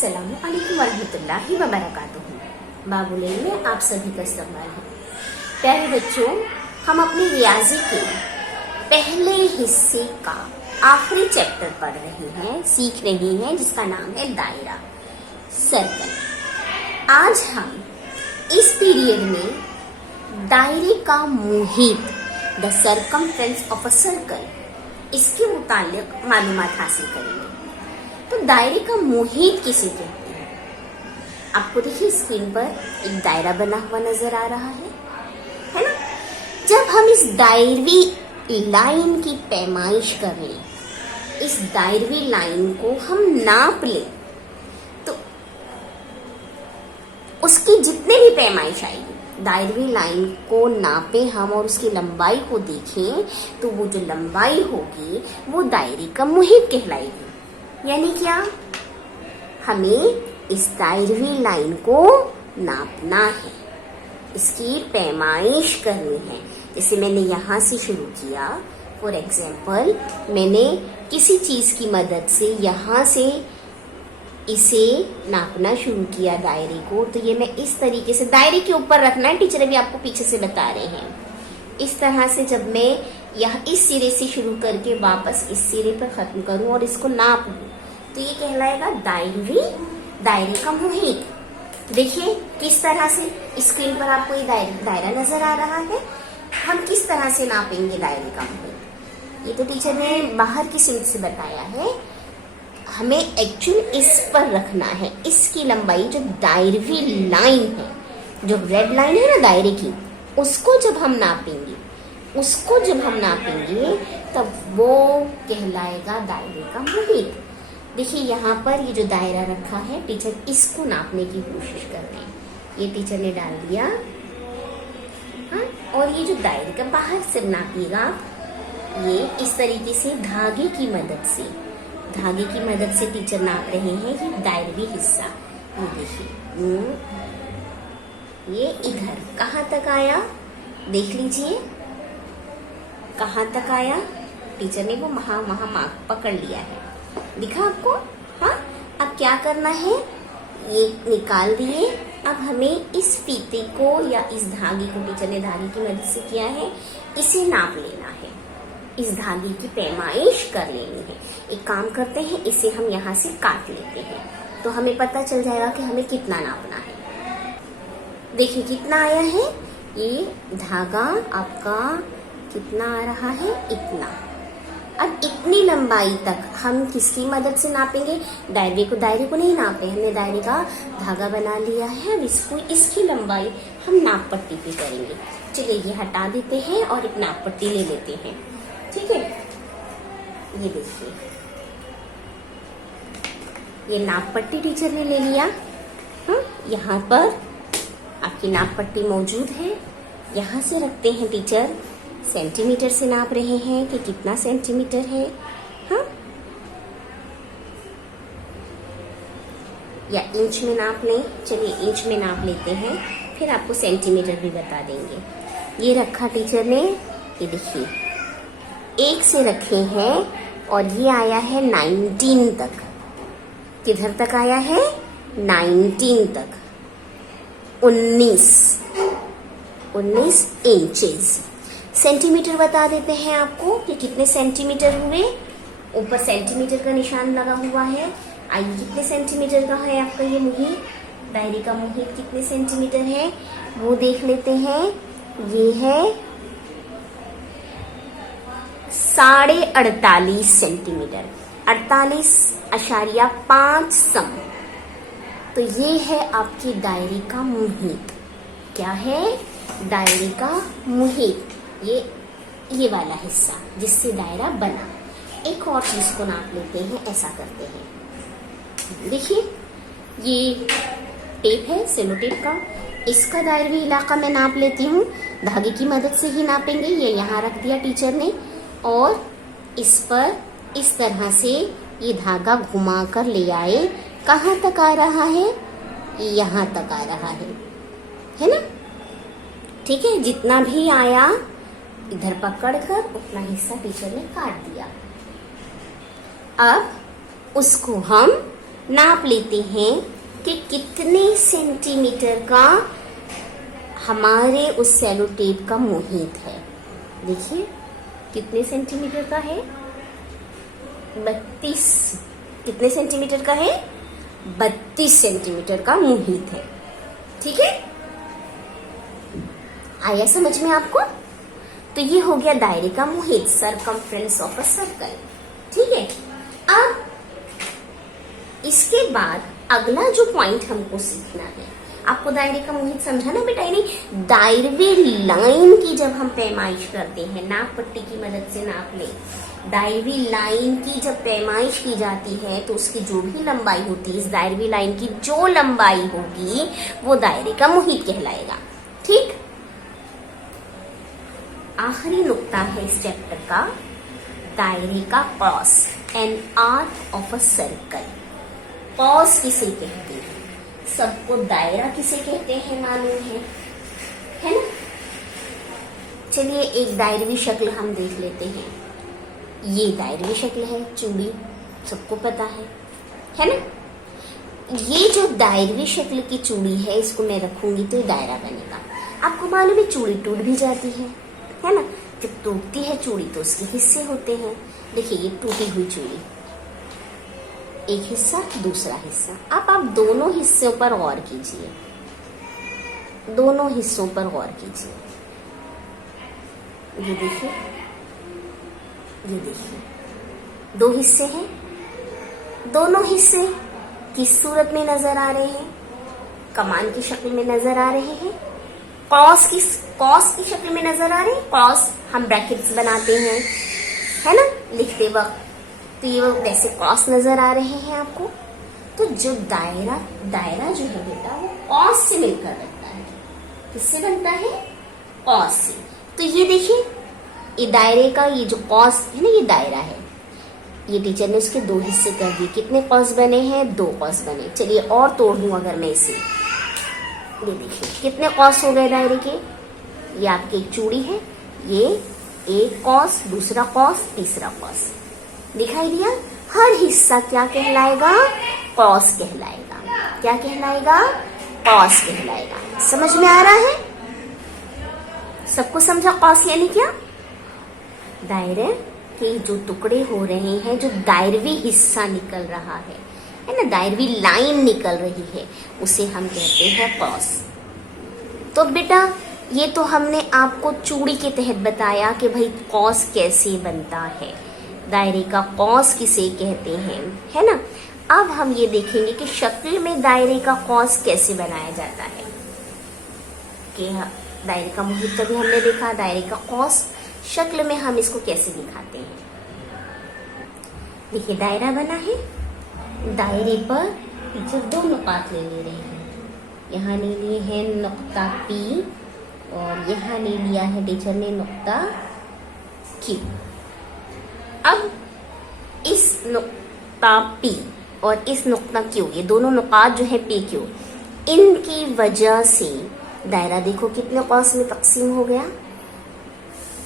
अस्सलामु अलैकुम वरहमतुल्लाहि वबरकातुहू। बाबुलेन में आप सभी का इस्तकबाल है। प्यारे बच्चों, हम अपनी रियाजी के पहले हिस्से का आखिरी चैप्टर पढ़ रहे हैं, सीख रहे हैं, जिसका नाम है दायरा, सर्कल। आज हम इस पीरियड में दायरे का Muhit, the circumference of a circle, इसके मुतालिक मालूमात हासिल करेंगे। तो दायरे का मुहीत किसे कहते हैं? आपको देखिए स्क्रीन पर एक दायरा बना हुआ नजर आ रहा है ना? जब हम इस दायरवी लाइन की पैमाइश कर लें, इस दायरवी लाइन को हम नाप लें, तो उसकी जितने भी पैमाइश आएगी, दायरवी लाइन को नापे हम और उसकी लंबाई को देखें, तो वो जो लंबाई होगी वो दायरे का मुहीत कहलाएगी। यानी क्या? हमें इस दायरवी लाइन को नापना है, इसकी पैमाइश करनी है। जैसे मैंने यहाँ से शुरू किया, फॉर एग्जाम्पल मैंने किसी चीज की मदद से यहाँ से इसे नापना शुरू किया दायरे को, तो ये मैं इस तरीके से दायरे के ऊपर रखना है। टीचर अभी आपको पीछे से बता रहे हैं। इस तरह से जब मैं यह इस सिरे से शुरू करके वापस इस सिरे पर खत्म करूं और इसको नाप लूं, तो ये कहलाएगा दायरे का मुहीत। देखिए किस तरह से स्क्रीन पर आपको ये दायरा नजर आ रहा है। हम किस तरह से नापेंगे दायरे का मुहीत? ये तो टीचर ने बाहर की सिंक से बताया है। हमें एक्चुअली इस पर रखना है, इसकी लंबाई जो दायरवी लाइन है, जो रेड लाइन है ना दायरे की, उसको जब हम नापेंगे तब वो कहलाएगा दायरे का मुहीत। देखिए यहाँ पर ये जो दायरा रखा है, टीचर इसको नापने की कोशिश कर रहे हैं। ये टीचर ने डाल दिया, हाँ? और ये जो दायरे का बाहर से नापिएगा, ये इस तरीके से धागे की मदद से टीचर नाप रहे हैं ये दायरवी हिस्सा। ये देखिए, ये इधर कहाँ तक आया देख लीजिए, कहाँ तक आया। टीचर ने वो वहां मार्क पकड़ लिया है, दिखा आपको? हाँ, अब क्या करना है, ये निकाल दिए। अब हमें इस फीते को या इस धागे को, टीचर ने धागे की मदद से किया है, इसे नाप लेना है, इस धागे की पैमाइश कर लेनी है। एक काम करते हैं, इसे हम यहाँ से काट लेते हैं, तो हमें पता चल जाएगा कि हमें कितना नापना है। देखिए कितना आया है, ये धागा आपका कितना आ रहा है, इतना। अब इतनी लंबाई तक हम किसकी मदद से नापेंगे? दायरे को नहीं नापे, हमने दायरे का धागा बना लिया है। अब इसकी लंबाई हम नाप पट्टी पे करेंगे। चलिए ये हटा देते हैं और एक नाप पट्टी ले लेते हैं, ठीक है? ये देखिए, ये नाप पट्टी टीचर ने ले लिया। हाँ, यहाँ पर आपकी नाप पट्टी मौजूद है। यहाँ से रखते हैं टीचर, सेंटीमीटर से नाप रहे हैं कि कितना सेंटीमीटर है, हाँ? या इंच में नाप लें। चलिए इंच में नाप लेते हैं, फिर आपको सेंटीमीटर भी बता देंगे। ये रखा टीचर ने, ये देखिए 1 से रखे हैं और ये आया है 19 तक। किधर तक आया है? 19 तक। 19 इंचेस। सेंटीमीटर बता देते हैं आपको कि कितने सेंटीमीटर हुए। ऊपर सेंटीमीटर का निशान लगा हुआ है। आइए, कितने सेंटीमीटर का है आपका ये मुहीत? दायरे का मुहीत कितने सेंटीमीटर है वो देख लेते हैं। ये है 48.5 सेंटीमीटर, 48.5 सम। तो ये है आपकी दायरे का मुहीत। क्या है? दायरे का मुहीत, ये वाला हिस्सा जिससे दायरा बना। एक और चीज को नाप लेते हैं, ऐसा करते हैं। देखिए ये टेप है, सेलो टेप का, इसका दायरवी इलाका मैं नाप लेती हूँ। धागे की मदद से ही नापेंगे। ये यहाँ रख दिया टीचर ने और इस पर इस तरह से ये धागा घुमा कर ले आए। कहाँ तक आ रहा है? यहाँ तक आ रहा है ना? ठीक है, जितना भी आया इधर पकड़कर उतना हिस्सा टीचर ने काट दिया। अब उसको हम नाप लेते हैं कि कितने सेंटीमीटर का हमारे उस सेलो टेप का मुहित है। देखिए कितने सेंटीमीटर का है, 32। कितने सेंटीमीटर का है, 32 सेंटीमीटर का मुहित है। ठीक है, आया समझ में आपको? तो ये हो गया दायरे का मुहित, सरकमफ्रेंस ऑफ अ सर्कल। ठीक है, अब इसके बाद अगला जो पॉइंट हमको सीखना है, आपको दायरे का मुहित समझा ना बेटा? यानी दायरवी लाइन की जब हम पैमाइश करते हैं, नाप पट्टी की मदद से नाप ले, दायरवी लाइन की जब पैमाइश की जाती है तो उसकी जो भी लंबाई होती है, इस दायरवी लाइन की जो लंबाई होगी वो दायरे का मुहित कहलाएगा। ठीक, आखिरी नुक्ता है इस चैप्टर का, दायरे का cos, an arc of a circle. Cos किसे कहते हैं? सबको दायरा किसे कहते हैं मालूम है ना? चलिए एक दायरवी शक्ल हम देख लेते हैं। ये दायरवी शक्ल है, चूड़ी, सबको पता है ना? ये जो दायरवी शक्ल की चूड़ी है, इसको मैं रखूंगी तो दायरा बनेगा। आपको मालूम है चूड़ी टूट भी जाती है ना? जब टूटती है चूड़ी तो उसके हिस्से होते हैं। देखिए ये टूटी हुई चूड़ी, एक हिस्सा दूसरा हिस्सा। अब आप दोनों हिस्सों पर गौर कीजिए, दोनों हिस्सों पर गौर कीजिए। ये देखिए, ये देखिए, दो हिस्से हैं। दोनों हिस्से किस सूरत में नजर आ रहे हैं? कमान की शक्ल में नजर आ रहे हैं। कॉस की शक्ल में नजर आ रहे हैं। कॉस हम ब्रैकेट्स बनाते हैं, है ना, लिखते वक्त, तो ये वैसे कॉस नजर आ रहे हैं आपको। तो जो दायरा जो है बेटा वो कॉस से मिलकर बनता है। किससे बनता है? कॉस से। तो ये देखिए, ये दायरे का ये जो कॉस है ना, ये दायरा है। ये टीचर ने उसके दो हिस्से कर दिए। कितने कॉस बने हैं? 2 कॉस बने। चलिए और तोड़ दूं अगर मैं इसे, ये देखिए कितने कॉस हो गए दायरे के। ये आपकी एक चूड़ी है, ये एक कॉस, दूसरा कॉस, तीसरा कॉस दिखाई दिया। हर हिस्सा क्या कहलाएगा? कॉस कहलाएगा। क्या कहलाएगा? कॉस कहलाएगा। समझ में आ रहा है? सबको समझा कॉस यानी क्या? दायरे के जो टुकड़े हो रहे हैं, जो दायरवी हिस्सा निकल रहा है ना, दायरवी लाइन निकल रही है, उसे हम कहते हैं कॉस। तो बेटा ये तो हमने आपको चूड़ी के तहत बताया कि भाई कॉस कैसे बनता है, दायरे का कॉस किसे कहते हैं, है ना। अब हम ये देखेंगे कि शक्ल में दायरे का कॉस कैसे बनाया जाता है। कि दायरे का मुहित तभी हमने देखा, दायरे का कॉस शक्ल में हम इसको कैसे दिखाते हैं। देखिए दायरा बना है, दायरे पर टीचर 2 नुकात ले रहे हैं। यहाँ ले लिए हैं नुक्ता P और यहाँ ले लिया है टीचर ने नुक्ता Q। अब इस नुक्ता P और इस नुक्ता Q, ये दोनों नुकात जो है PQ, इनकी वजह से दायरा देखो कितने कॉस में तकसीम हो गया।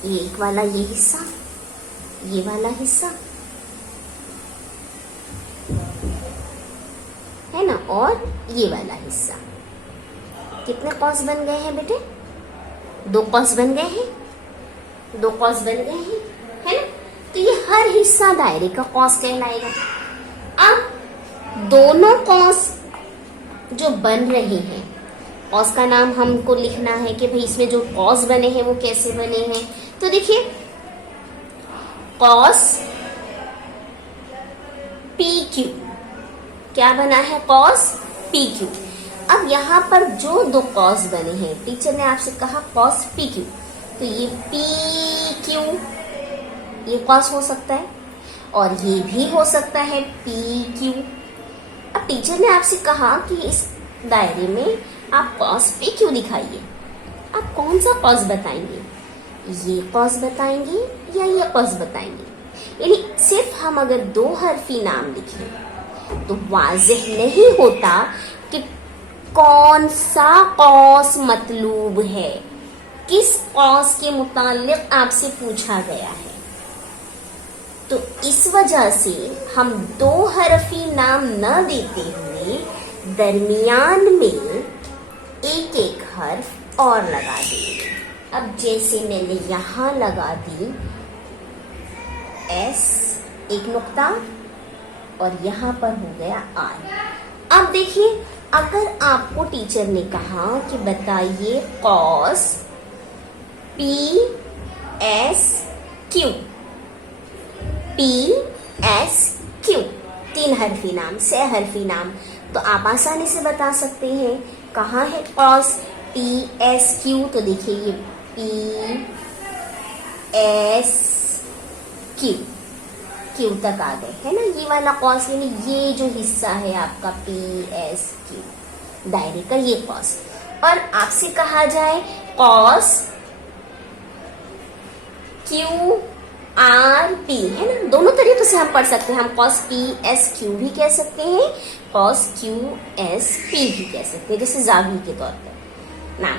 ये एक वाला ये हिस्सा, ये वाला हिस्सा, है ना, और ये वाला हिस्सा। कितने कॉस बन गए हैं बेटे? 2 कॉस बन गए हैं, 2 कॉस बन गए हैं, है ना। तो ये हर हिस्सा दायरे का कॉस कहलाएगा। अब दोनों कॉस जो बन रहे हैं, कॉस का नाम हमको लिखना है कि भाई इसमें जो कॉस बने हैं वो कैसे बने हैं। तो देखिए कॉस PQ, क्या बना है? Cos PQ। अब यहाँ पर जो 2 कॉस बने हैं, टीचर ने आपसे कहा कॉस PQ, तो ये PQ, ये कॉस हो सकता है और ये भी हो सकता है PQ। अब टीचर ने आपसे कहा कि इस दायरे में आप कॉस PQ दिखाइए। आप कौन सा कॉस बताएंगे? ये कॉस बताएंगे या ये कॉस बताएंगे? यानी सिर्फ हम अगर 2 हरफी नाम लिखें तो वाज़ेह नहीं होता कि कौन सा कॉस मतलूब है, किस कॉस के मुतालिक आपसे पूछा गया है। तो इस वजह से हम दो हरफी नाम न देते हुए दरमियान में एक एक हर्फ और लगा देंगे। अब जैसे मैंने यहाँ लगा दी एस एक नुक्ता और यहाँ पर हो गया आर। अब देखिए, अगर आपको टीचर ने कहा कि बताइए cos P S Q, P S Q तीन हरफी नाम, सह हरफी नाम, तो आप आसानी से बता सकते हैं कहाँ है कॉस पी एस क्यू। तो देखिए ये पी एस क्यू, क्यू तक आ गए है ना, ये वाला कॉस, यानी ये जो हिस्सा है आपका पी एस क्यू दायरे का, ये कॉस। और आपसे कहा जाए कॉस क्यू आर पी, है ना, दोनों तरीकों से हम पढ़ सकते हैं। हम कॉस पी एस क्यू भी कह सकते हैं, कॉस क्यू एस पी भी कह सकते हैं, जैसे जावी के तौर पर नाम।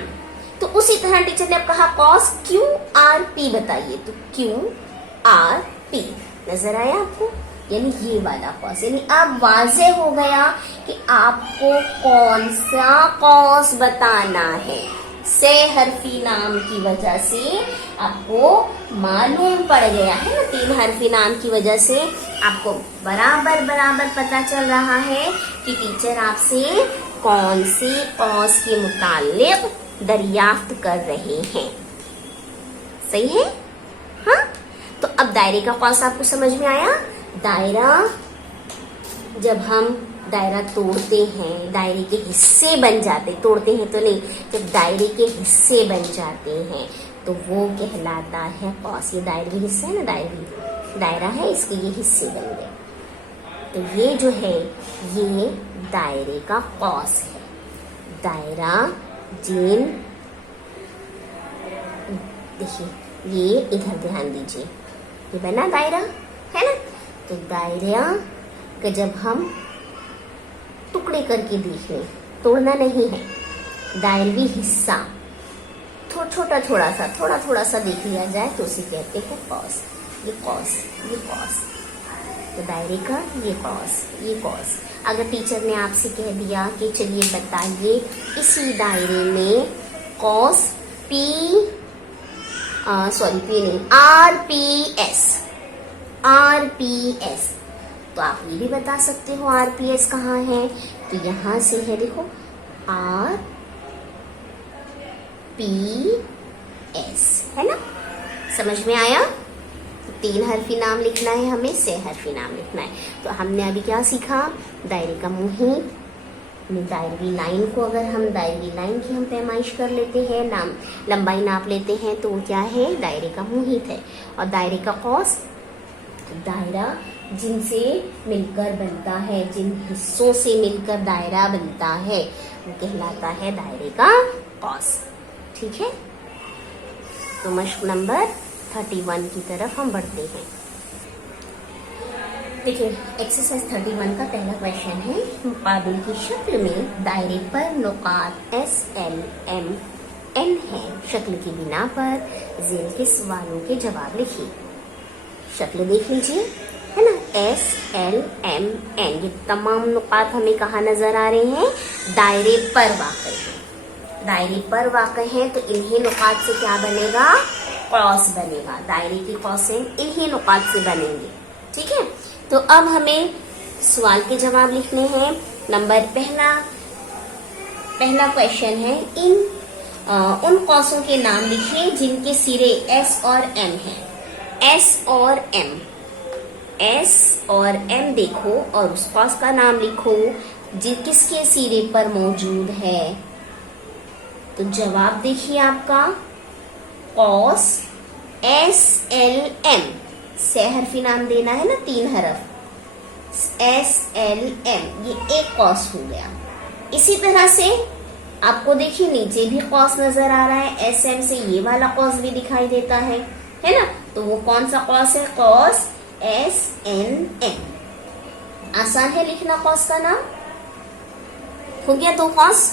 तो उसी तरह टीचर ने अब कहा कॉस क्यू आर पी बताइए, तो क्यू आर पी नजर आया आपको, यानी ये वाला कॉस। यानी अब वाज़ेह हो गया कि आपको कौन सा कॉस बताना है। से हरफी नाम की वजह से आपको मालूम पड़ गया है ना, तीन हरफी नाम की वजह से आपको बराबर बराबर पता चल रहा है कि टीचर आपसे कौन से कॉस के मुतालिक दरियाफ्त कर रहे हैं। सही है? हाँ, तो अब दायरे का कॉस आपको समझ में आया। दायरा, जब हम दायरा तोड़ते हैं, दायरे के हिस्से बन जाते, तोड़ते हैं तो नहीं, जब दायरे के हिस्से बन जाते हैं तो वो कहलाता है कॉस। ये दायरे हिस्सा है ना, दायरा है, इसके ये हिस्से बन गए, तो ये जो है ये दायरे का कॉस है। दायरा जिन, देखिए ये इधर ध्यान दीजिए, ये बना दायरा है ना, तो दायरा का जब हम टुकड़े करके देख लें, तोड़ना नहीं है, दायरवी हिस्सा छोटा थोड़ा सा देख लिया जाए तो उसे कहते हैं कॉस। ये कॉस, ये कॉस, तो दायरे का ये कॉस, ये कॉस। अगर टीचर ने आपसे कह दिया कि चलिए बताइए इसी दायरे में कॉस पी नहीं आर पी एस, तो आप ये भी बता सकते हो आर पी एस कहाँ है। तो यहां से है, देखो आर पी एस, है ना, समझ में आया। तो तीन हरफी नाम लिखना है हमें, से हरफी नाम लिखना है। तो हमने अभी क्या सीखा, दायरे का मुहित, दायरवी लाइन को, अगर हम दायरवी लाइन की हम पैमाइश कर लेते हैं, नाम लंबाई नाप लेते हैं, तो वो क्या है, दायरे का मुहित है। और दायरे का कौस, दायरा जिनसे मिलकर बनता है, जिन हिस्सों से मिलकर दायरा बनता है, वो कहलाता है दायरे का कौस। ठीक है, तो मश्क नंबर 31 की तरफ हम बढ़ते हैं। देखिए, एक्सरसाइज 31 का पहला क्वेश्चन है, मुकाबिल की शक्ल में दायरे पर नुकात एस एल एम एन है, शक्ल की बिना पर ज़ेल के सवालों के जवाब लिखिए। शक्ल देख लीजिए, है ना, एस एल एम एन, ये तमाम नुकात हमें कहाँ नजर आ रहे हैं, दायरे पर वाक़ है। दायरे पर वाक़ है तो इन्हीं नुकात से क्या बनेगा, कौस बनेगा। दायरे की कौसें इन्हीं नुकात से बनेंगे। ठीक है, तो अब हमें सवाल के जवाब लिखने हैं। नंबर पहला क्वेश्चन है, उन कौसों के नाम लिखिए जिनके सिरे एस और एम हैं। एस और एम, एस और एम देखो और उस कौस का नाम लिखो किसके सिरे पर मौजूद है। तो जवाब देखिए आपका, कौस एस एल एम, से हरफी नाम देना है ना, तीन हरफ, एस एल एम, ये एक कौस हो गया। इसी तरह से आपको देखिए नीचे भी कौस नजर आ रहा है, एस एम से ये वाला कौस भी दिखाई देता है ना, तो वो कौन सा कौस है, कौस एस एन एम। आसान है लिखना कौस का नाम, हो गया दो कौस।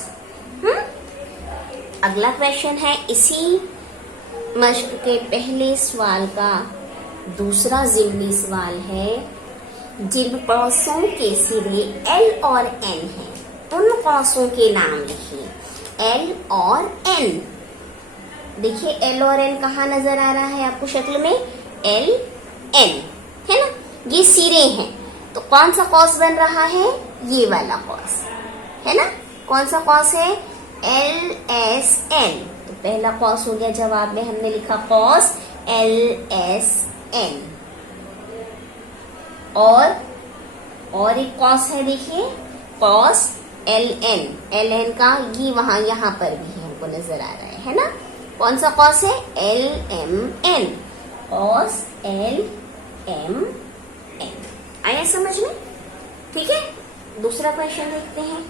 अगला क्वेश्चन है इसी मश्क के पहले सवाल का दूसरा ज़िमनी सवाल है, जिन कौसों के सिरे एल और एन है उन कौसों के नाम लिखिए। एल और एन, देखिए एल और एन कहाँ नजर आ रहा है आपको शक्ल में, एल एन है ना, ये सिरे हैं। तो कौन सा कौस बन रहा है, ये वाला कौस है ना। कौन सा कौस है, एल एस एन। तो पहला कौस हो गया, जवाब में हमने लिखा कौस एल एस एन। और एक कौस है, देखिए कौस एल एन। एल एन का ये वहां यहाँ पर भी है, हमको नजर आ रहा है ना। कौन सा कौस है, एल एम एन, कौस एल एम एन। आया समझ में, ठीक है। दूसरा क्वेश्चन देखते हैं।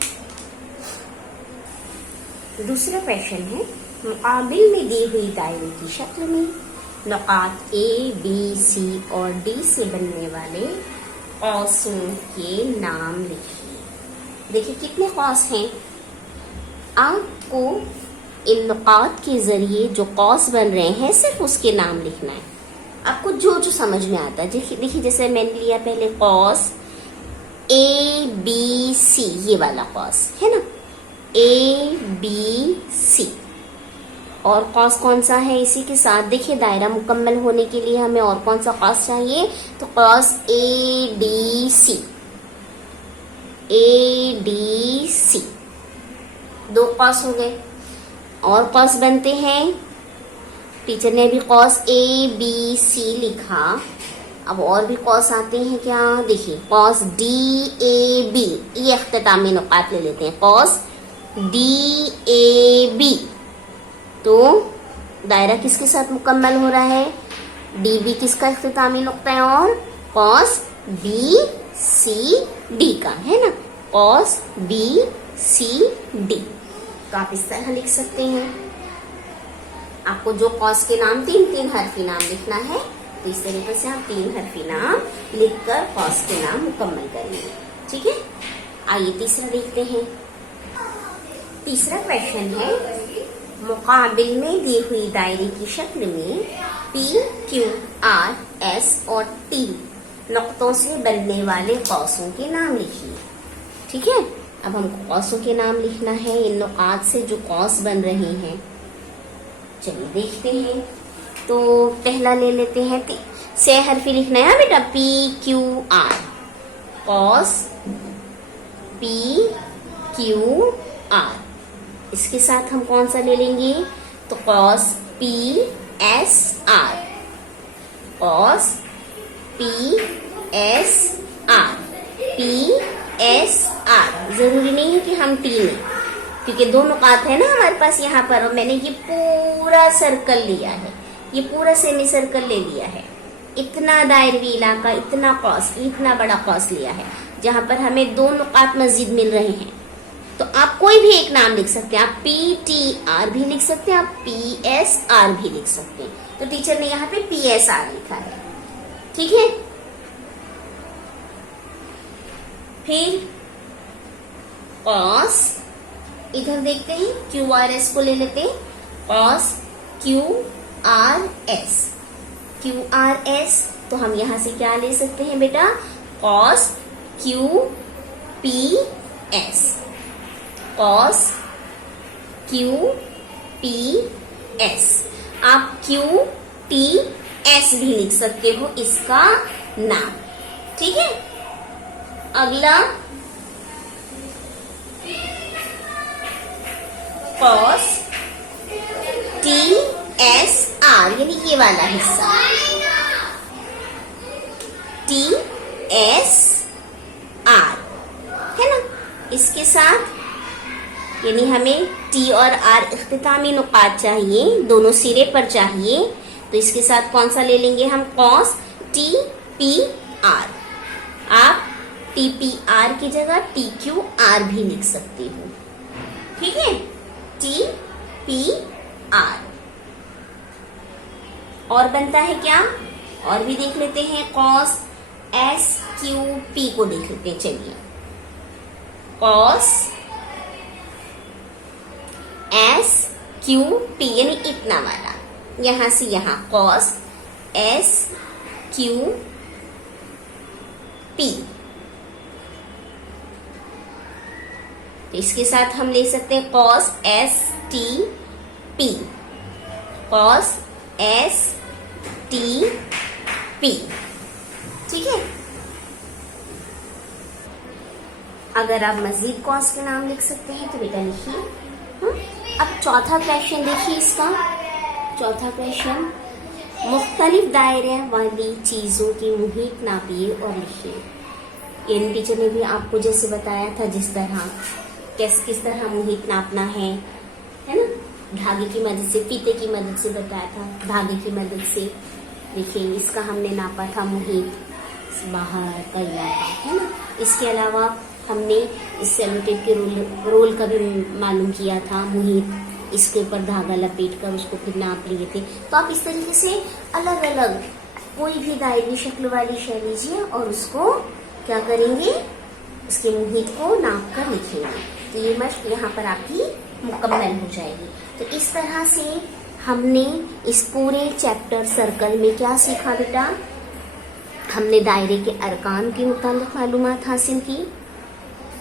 दूसरा क्वेश्चन है, मुकाबिल में दी हुई दायरे की शक्ल में नुकात ए बी सी और डी से बनने वाले कौसों के नाम लिखिए। देखिए कितने कौस हैं, आपको इन नुकात के जरिए जो कौस बन रहे हैं सिर्फ उसके नाम लिखना है, आपको जो जो समझ में आता है। देखिए जैसे मैंने लिया पहले कौस ए बी सी, ये वाला कौस है ना, ए बी सी। और कौस कौन सा है इसी के साथ, देखिए दायरा मुकम्मल होने के लिए हमें और कौन सा कौस चाहिए, तो कौस A D C, A D C. दो कौस हो गए। और कौस बनते हैं, टीचर ने भी कौस ए बी सी लिखा। अब और भी कौस आते हैं क्या, देखिए कौस डी ए बी, ये अख्तितामी नुकात ले लेते हैं, कौस डी ए बी। तो दायरा किसके साथ मुकम्मल हो रहा है, डी बी किसका इख्तितामी नुक्ता है, और कौस बी सी डी का है ना, कौस बी सी डी। तो आप इस तरह लिख सकते हैं। आपको जो कौस के नाम तीन हरफी नाम लिखना है, तो इस तरीके से आप 3 हरफी नाम लिखकर कौस के नाम मुकम्मल करेंगे, ठीक है। आइए तीसरा देखते हैं। तीसरा क्वेश्चन है, मुकाबिल में दी हुई दायरे की शक्ल में पी क्यू आर एस और टी नुक्तों से बनने वाले कौसों के नाम लिखिए, ठीक है। अब हमको कौसों के नाम लिखना है, इन नुकात से जो कौस बन रहे हैं। चलिए देखते हैं। तो पहला ले लेते हैं, से हरफी लिखना है बेटा, पी क्यू आर, कौस पी क्यू आर। इसके साथ हम कौन सा ले लेंगे, तो कौस पी एस आर, कौस P S R, P S R. जरूरी नहीं है कि हम टी लें, क्योंकि दो नुकात है ना हमारे पास यहाँ पर, और मैंने ये पूरा सर्कल लिया है, ये पूरा सेमी सर्कल ले लिया है। इतना दायरवी इलाका, इतना कौस, इतना बड़ा कौस लिया है, जहां पर हमें 2 नुकात मस्जिद मिल रहे हैं। तो आप कोई भी एक नाम लिख सकते हैं, आप पी टी आर भी लिख सकते हैं, आप पी एस आर भी लिख सकते हैं। तो टीचर ने यहाँ पे पी एस आर लिखा है, ठीक है। फिर कॉस, इधर देखते हैं क्यू आर एस को ले लेते हैं, cos Q R S, Q R S. तो हम यहां से क्या ले सकते हैं बेटा, cos Q P S, cos Q P S. आप क्यू टी एस भी लिख सकते हो इसका नाम, ठीक है। अगला कॉस टी एस आर, यानी ये वाला हिस्सा, टी एस आर है ना। इसके साथ यानी हमें टी और आर इख्तितामी नुकात चाहिए, दोनों सिरे पर चाहिए। तो इसके साथ कौन सा ले लेंगे हम, कॉस टी पी आर। आप टी पी आर की जगह टी क्यू आर भी लिख सकते हो, ठीक है, टी पी आर। और बनता है क्या, और भी देख लेते हैं, कॉस एस क्यू पी को देख लेते हैं। चलिए, कॉस एस क्यू पी यानी इतना वाला, यहां से यहां, कॉस एस क्यू पी। तो इसके साथ हम ले सकते हैं cos S T P, cos S T P. ठीक है। अगर आप मजीद कॉस के नाम लिख सकते हैं तो बेटा लिखिए। अब चौथा क्वेश्चन देखिए इसका। चौथा क्वेश्चन, मुख्तलिफ दायरे वाली चीजों की मुहित नापिए और लिखिए। इन टीचर ने भी आपको जैसे बताया था जिस तरह किस तरह मुहित नापना है ना, धागे की मदद से, फीते की मदद से बताया था, धागे की मदद से। देखिए इसका हमने नापा था मुहित, बाहर का इलाका, है ना। इसके अलावा हमने इस सेलोटेप के रोल का भी मालूम किया था, मुहित, इसके ऊपर धागा लपेट कर उसको फिर नाप लिए थे। तो आप इस तरीके से अलग अलग कोई भी दायरी शक्ल वाली शय लीजिए और उसको क्या करेंगे, उसके मुहित को नाप कर लिखेंगे। तो ये मश्क यहाँ पर आपकी मुकम्मल हो जाएगी। तो इस तरह से हमने इस पूरे चैप्टर सर्कल में क्या सीखा बेटा, हमने दायरे के अरकान के मुतालिक मालूमात हासिल की,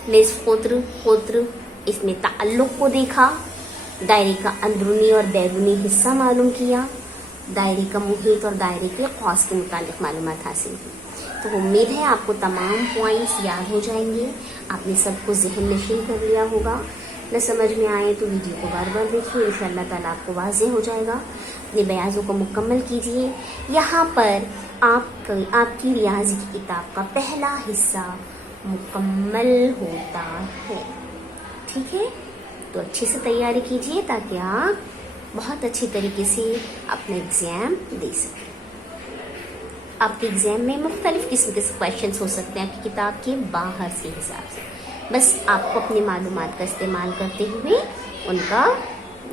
निस्फ कोत्र इसमें ताल्लुक को देखा, दायरे का अंदरूनी और बैरूनी हिस्सा मालूम किया, दायरे का मुहित और दायरे के कॉस के मुतालिक मालूमात हासिल की। तो उम्मीद है आपको तमाम पॉइंट्स याद हो जाएंगे, आपने सबको ज़हन नशीन कर लिया होगा। न समझ में आए तो वीडियो को बार बार देखिए, इंशाअल्लाह ताला आपको वाज़ेह हो जाएगा। अपने बयाज़ों को मुकम्मल कीजिए। यहाँ पर आपकी रियाजी की किताब का पहला हिस्सा मुकम्मल होता है। ठीक है, तो अच्छे से तैयारी कीजिए ताकि आप बहुत अच्छी तरीके से अपना एग्ज़ाम दे सकें। आपके एग्ज़ाम में मुख्तलिफ किस्म के क्वेश्चन हो सकते हैं आपकी किताब के बाहर के हिसाब से। बस आपको अपनी मालूमात का इस्तेमाल करते हुए उनका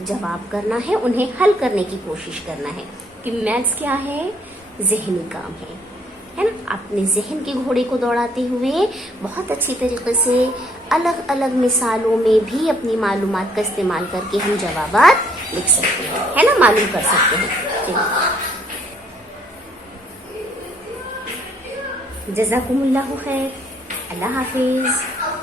जवाब करना है, उन्हें हल करने की कोशिश करना है कि मैथ्स क्या है, ज़हनी काम है ना। अपने जहन के घोड़े को दौड़ाते हुए बहुत अच्छी तरीके से अलग अलग मिसालों में भी अपनी मालूमात का इस्तेमाल करके हम जवाबात लिख सकते हैं, है ना, मालूम कर सकते हैं। जज़ाकुमुल्लाहु खैर, अल्लाह हाफिज।